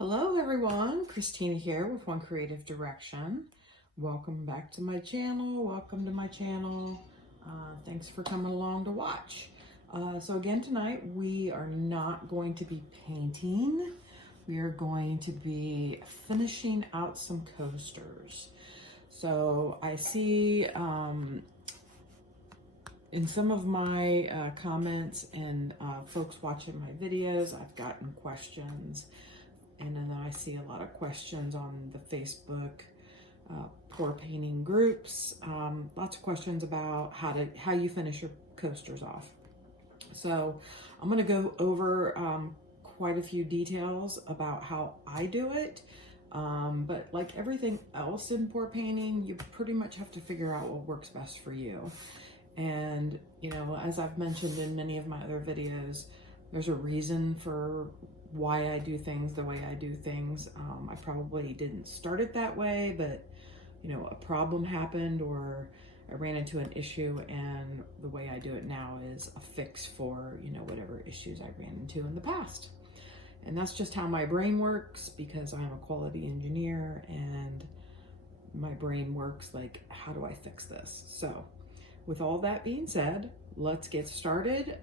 Hello everyone, Christina here with One Creative Direction. Welcome back to my channel. Welcome to my channel. Thanks for coming along to watch. So again tonight we are not going to be painting. We are going to be finishing out some coasters. So I see in some of my comments and folks watching my videos, I've gotten questions. And then I see a lot of questions on the Facebook pour painting groups. Lots of questions about how you finish your coasters off. So I'm going to go over quite a few details about how I do it. But like everything else in pour painting, you pretty much have to figure out what works best for you. And, you know, as I've mentioned in many of my other videos, there's a reason for why I do things the way I do things. I probably didn't start it that way, but, you know, a problem happened or I ran into an issue, and the way I do it now is a fix for, you know, whatever issues I ran into in the past. And that's just how my brain works, because I'm a quality engineer and my brain works like, how do I fix this? So with all that being said, let's get started.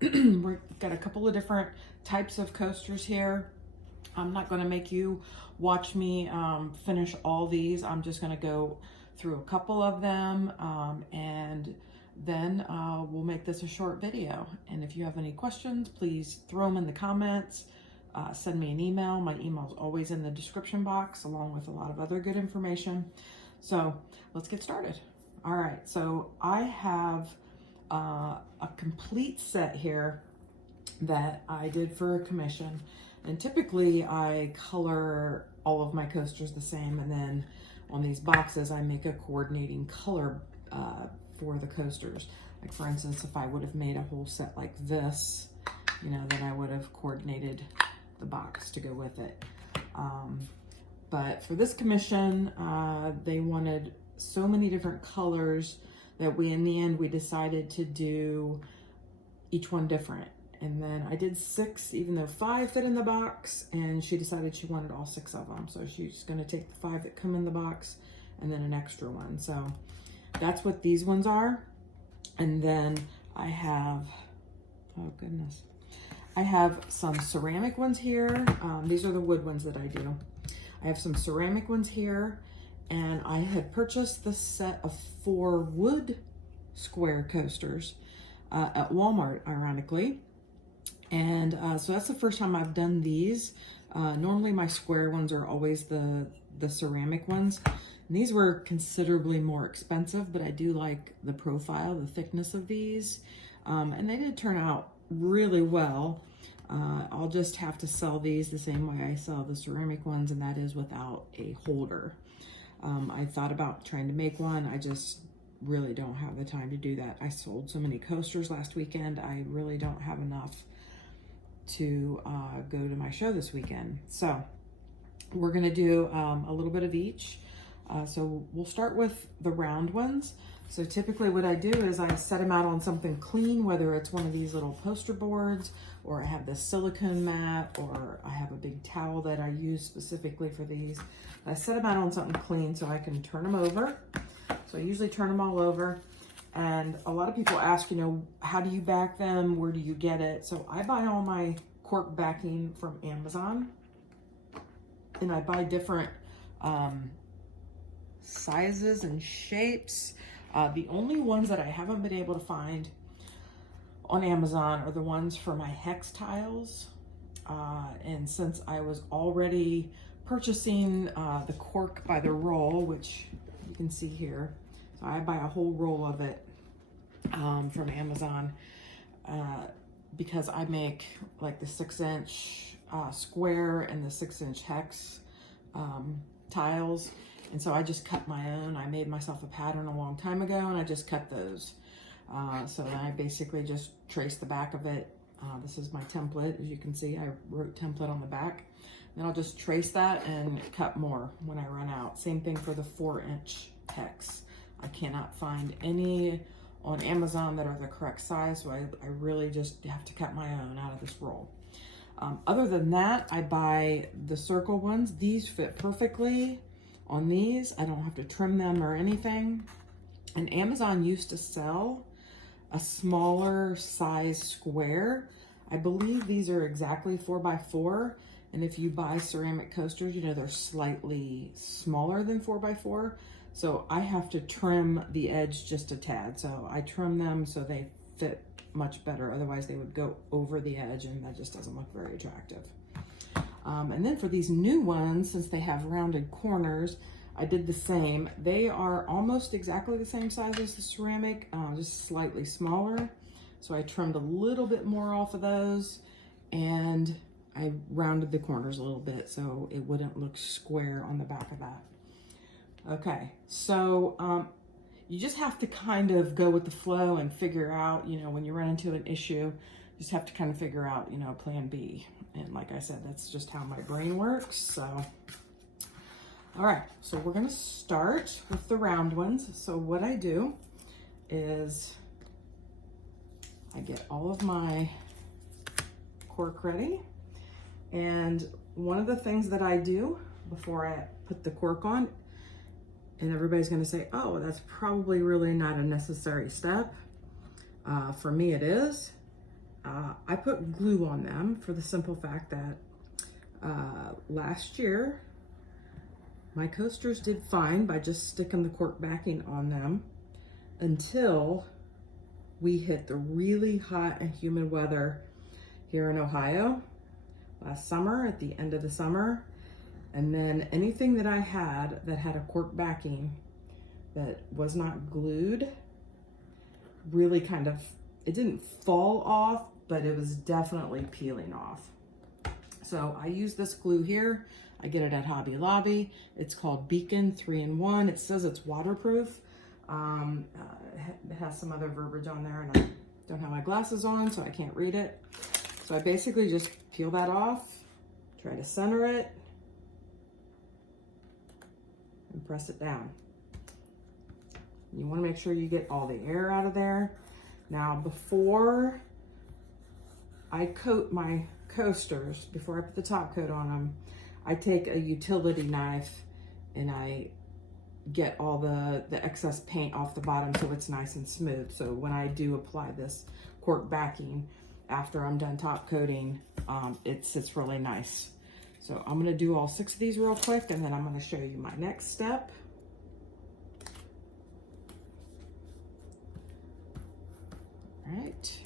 We've got a couple of different types of coasters here. I'm not going to make you watch me finish all these. I'm just going to go through a couple of them, and then we'll make this a short video. And if you have any questions, please throw them in the comments. Send me an email. My email is always in the description box, along with a lot of other good information. So let's get started. All right, so I have a complete set here that I did for a commission, and typically I color all of my coasters the same, and then on these boxes I make a coordinating color for the coasters. Like for instance, if I would have made a whole set like this, you know, then I would have coordinated the box to go with it. But for this commission, they wanted so many different colors that in the end we decided to do each one different. And then I did 6, even though 5 fit in the box, and she decided she wanted all 6 of them. So she's going to take the 5 that come in the box and then an extra one. So that's what these ones are. And then I have, oh goodness, I have some ceramic ones here. These are the wood ones that I do. I have some ceramic ones here. And I had purchased this set of 4 wood square coasters at Walmart, ironically. And so that's the first time I've done these. Normally my square ones are always the ceramic ones. And these were considerably more expensive, but I do like the profile, the thickness of these. And they did turn out really well. I'll just have to sell these the same way I sell the ceramic ones, and that is without a holder. I thought about trying to make one. I just really don't have the time to do that. I sold so many coasters last weekend. I really don't have enough to go to my show this weekend. So we're going to do a little bit of each. So we'll start with the round ones. So typically what I do is I set them out on something clean, whether it's one of these little poster boards, or I have this silicone mat, or I have a big towel that I use specifically for these. I set them out on something clean so I can turn them over. So I usually turn them all over. And a lot of people ask, you know, how do you back them? Where do you get it? So I buy all my cork backing from Amazon. And I buy different sizes and shapes. The only ones that I haven't been able to find on Amazon are the ones for my hex tiles. And since I was already purchasing the cork by the roll, which you can see here, so I buy a whole roll of it from Amazon because I make like the 6-inch square and the 6-inch hex tiles. And so I just cut my own. I made myself a pattern a long time ago, and I just cut those. So then I basically just trace the back of it. This is my template. As you can see, I wrote template on the back. Then I'll just trace that and cut more when I run out. Same thing for the 4-inch hex. I cannot find any on Amazon that are the correct size, so I really just have to cut my own out of this roll. Other than that, I buy the circle ones. These fit perfectly on these. I don't have to trim them or anything. And Amazon used to sell a smaller size square. I believe these are exactly 4x4. And if you buy ceramic coasters, you know, they're slightly smaller than 4x4. So I have to trim the edge just a tad. So I trim them so they fit much better. Otherwise they would go over the edge and that just doesn't look very attractive. And then for these new ones, since they have rounded corners, I did the same. They are almost exactly the same size as the ceramic, just slightly smaller. So I trimmed a little bit more off of those and I rounded the corners a little bit so it wouldn't look square on the back of that. Okay, so you just have to kind of go with the flow and figure out, you know, when you run into an issue, you just have to kind of figure out, you know, plan B. And like I said, that's just how my brain works. So, all right, so we're gonna start with the round ones. So what I do is I get all of my cork ready. And one of the things that I do before I put the cork on, and everybody's gonna say, oh, that's probably really not a necessary step. For me, it is. I put glue on them for the simple fact that last year, my coasters did fine by just sticking the cork backing on them until we hit the really hot and humid weather here in Ohio last summer, at the end of the summer. And then anything that I had that had a cork backing that was not glued really kind of, it didn't fall off, but it was definitely peeling off. So I use this glue here. I get it at Hobby Lobby. It's called Beacon 3-in-1. It says it's waterproof. It has some other verbiage on there and I don't have my glasses on, so I can't read it. So I basically just peel that off, try to center it, and press it down. You want to make sure you get all the air out of there. Now, before I coat my coasters, before I put the top coat on them, I take a utility knife and I get all the excess paint off the bottom so it's nice and smooth. So when I do apply this cork backing, after I'm done top coating, it sits really nice. So I'm gonna do all 6 of these real quick and then I'm gonna show you my next step. All right.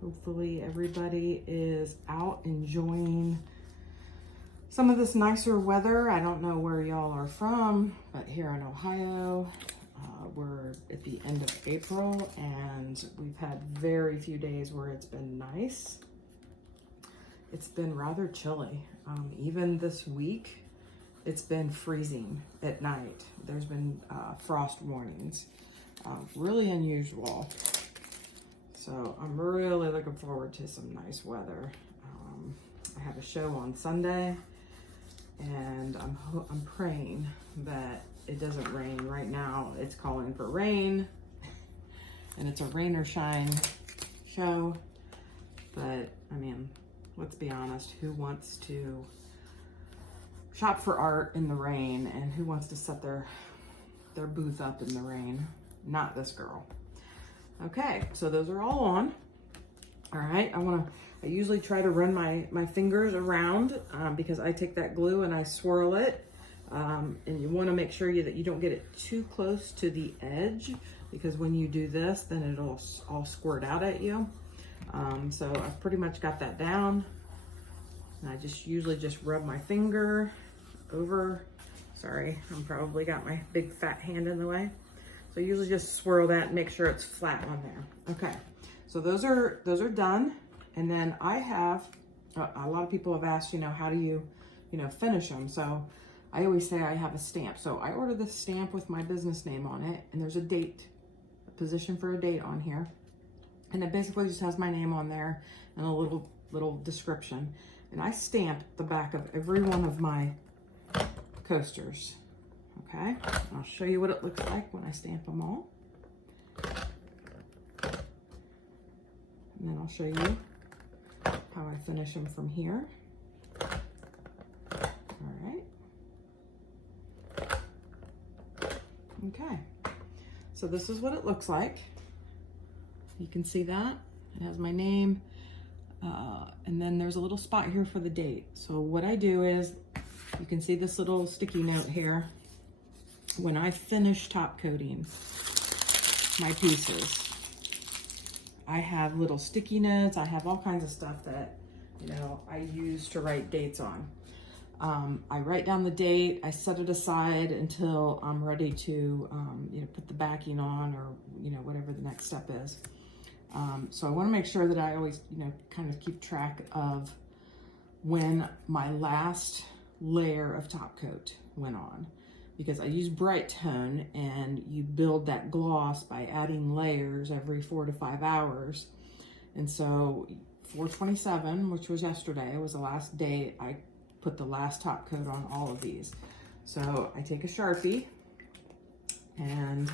Hopefully everybody is out enjoying some of this nicer weather. I don't know where y'all are from, but here in Ohio, we're at the end of April and we've had very few days where it's been nice. It's been rather chilly. Even this week, it's been freezing at night. There's been frost warnings. Really unusual. So I'm really looking forward to some nice weather. I have a show on Sunday and I'm praying that it doesn't rain. Right now it's calling for rain and it's a rain or shine show. But I mean, let's be honest, who wants to shop for art in the rain and who wants to set their booth up in the rain? Not this girl. Okay, so those are all on. All right, I usually try to run my fingers around because I take that glue and I swirl it. And you want to make sure that you don't get it too close to the edge because when you do this, then it'll all squirt out at you. So I've pretty much got that down. And I usually just rub my finger over. Sorry, I'm probably got my big fat hand in the way. So I usually just swirl that and make sure it's flat on there. Okay, so those are done. And then I have, a lot of people have asked, how do you, finish them? So I always say I have a stamp. So I ordered this stamp with my business name on it and there's a date, a position for a date on here. And it basically just has my name on there and a little description. And I stamped the back of every one of my coasters. Okay, I'll show you what it looks like when I stamp them all. I'll show you how I finish them from here. All right. Okay, so this is what it looks like. You can see that. It has my name, and then there's a little spot here for the date. So what I do is, you can see this little sticky note here. When I finish top coating my pieces, I have little sticky notes. I have all kinds of stuff that, you know, I use to write dates on. I write down the date, I set it aside until I'm ready to, you know, put the backing on, or, you know, whatever the next step is. So I want to make sure that I always, you know, kind of keep track of when my last layer of top coat went on, because I use Bright Tone, and you build that gloss by adding layers every 4 to 5 hours. And so 4/27, which was yesterday, was the last day I put the last top coat on all of these. So I take a Sharpie and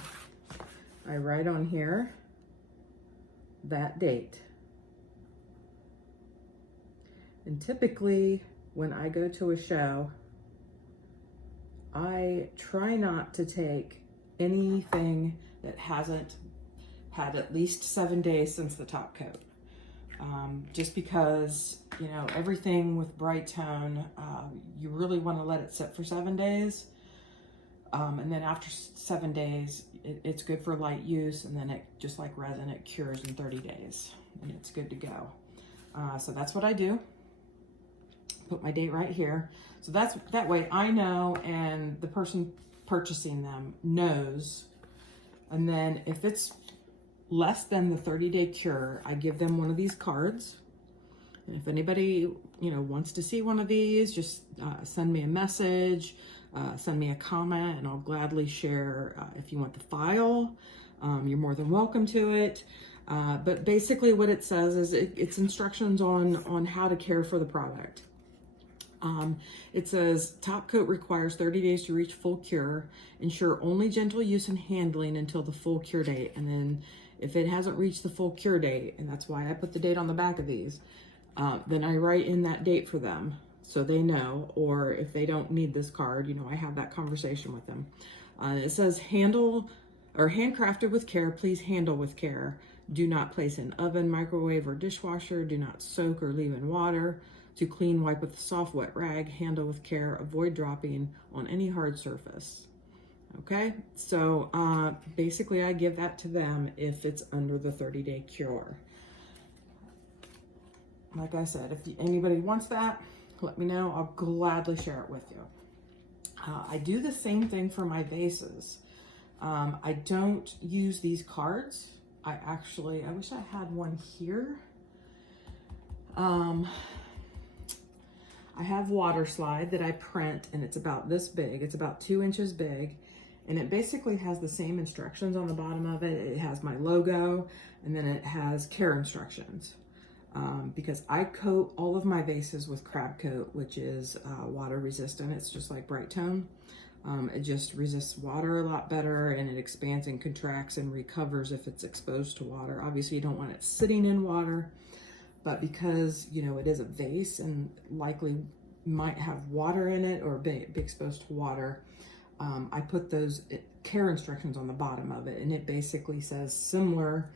I write on here that date. And typically when I go to a show, I try not to take anything that hasn't had at least 7 days since the top coat. Just because, you know, everything with Bright Tone, you really want to let it sit for 7 days. And then after 7 days, it's good for light use. And then it, just like resin, it cures in 30 days and it's good to go. So that's what I do. Put my date right here. So that way I know, and the person purchasing them knows. And then if it's less than the 30-day cure, I give them one of these cards. And if anybody, you know, wants to see one of these, just send me a message, send me a comment, and I'll gladly share. If you want the file, you're more than welcome to it. But basically what it says is it's instructions on how to care for the product. It says top coat requires 30 days to reach full cure. Ensure only gentle use and handling until the full cure date. And then if it hasn't reached the full cure date, and that's why I put the date on the back of these, then I write in that date for them so they know. Or if they don't need this card, you know, I have that conversation with them. It says handle or handcrafted with care, please handle with care. Do not place in oven, microwave, or dishwasher. Do not soak or leave in water. To clean, wipe with a soft wet rag. Handle with care. Avoid dropping on any hard surface. Okay, so basically I give that to them if it's under the 30-day cure. Like I said, if anybody wants that, let me know. I'll gladly share it with you. I do the same thing for my vases. I don't use these cards. I wish I had one here. I have water slide that I print, and it's about this big. It's about 2 inches big. And it basically has the same instructions on the bottom of it. It has my logo, and then it has care instructions. Because I coat all of my vases with Crab Coat, which is water resistant. It's just like Bright Tone. It just resists water a lot better, and it expands and contracts and recovers if it's exposed to water. Obviously you don't want it sitting in water, but because, you know, it is a vase and likely might have water in it or be exposed to water, I put those care instructions on the bottom of it, and it basically says similar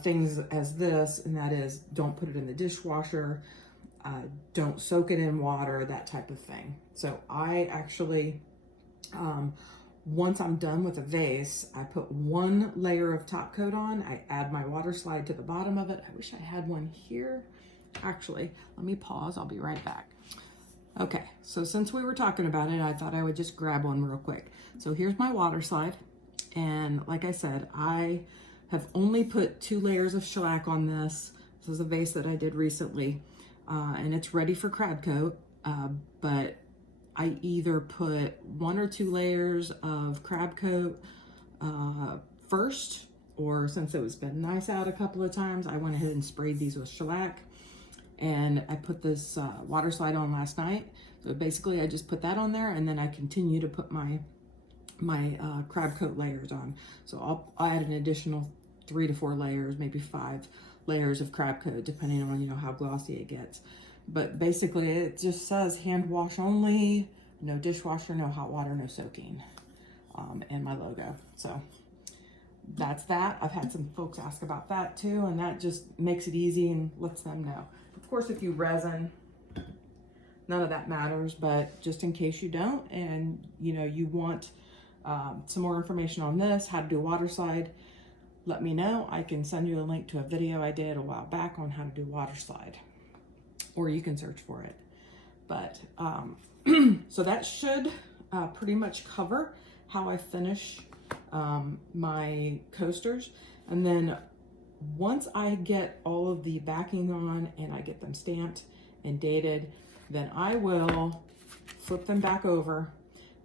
things as this, and that is don't put it in the dishwasher, don't soak it in water, that type of thing. So I actually, once I'm done with a vase, I put 1 layer of top coat on. I add my water slide to the bottom of it. I wish I had one here. Actually, let me pause. I'll be right back. Okay, so since we were talking about it, I thought I would just grab one real quick. So here's my water slide. And like I said, I have only put 2 layers of shellac on this. This is a vase that I did recently, and it's ready for Crab Coat, but I either put 1 or 2 layers of Crab Coat first, or since it was been nice out a couple of times, I went ahead and sprayed these with shellac. And I put this water slide on last night. So basically I just put that on there, and then I continue to put my Crab Coat layers on. So I'll add an additional 3 to 4 layers, maybe 5 layers of crab coat, depending on, you know, how glossy it gets. But basically it just says hand wash only, no dishwasher, no hot water, no soaking, and my logo. So that's that. I've had some folks ask about that too, and that just makes it easy and lets them know. Of course, if you resin, none of that matters, but just in case you don't, and you know, you want some more information on this, how to do water slide, let me know. I can send you a link to a video I did a while back on how to do water slide, or you can search for it. But so that should pretty much cover how I finish my coasters. And then once I get all of the backing on and I get them stamped and dated, then I will flip them back over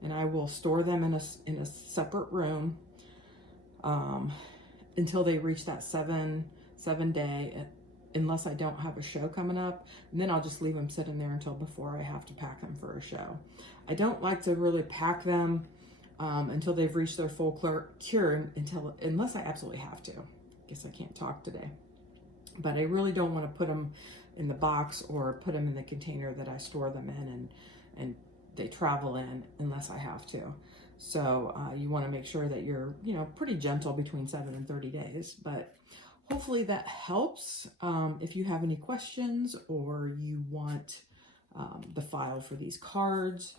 and I will store them in a separate room until they reach that seven day, unless I don't have a show coming up. And then I'll just leave them sitting there until before I have to pack them for a show. I don't like to really pack them until they've reached their full cure, unless I absolutely have to. I guess I can't talk today. But I really don't want to put them in the box or put them in the container that I store them in and they travel in unless I have to. So you want to make sure that you're, you know, pretty gentle between 7 and 30 days. But hopefully that helps. If you have any questions or you want the file for these cards,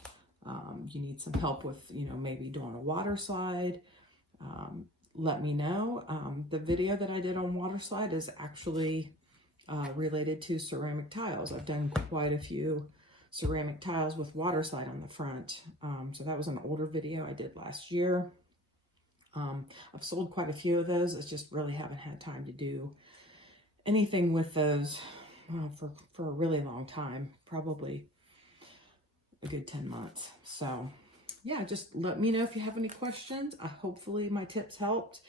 you need some help with, you know, maybe doing a water slide, let me know. The video that I did on water slide is actually related to ceramic tiles. I've done quite a few ceramic tiles with water slide on the front. So that was an older video I did last year. I've sold quite a few of those. I just really haven't had time to do anything with those for a really long time, probably a good 10 months. So yeah, just let me know if you have any questions. Hopefully my tips helped.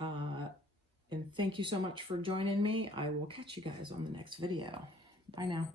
And thank you so much for joining me. I will catch you guys on the next video. Bye now.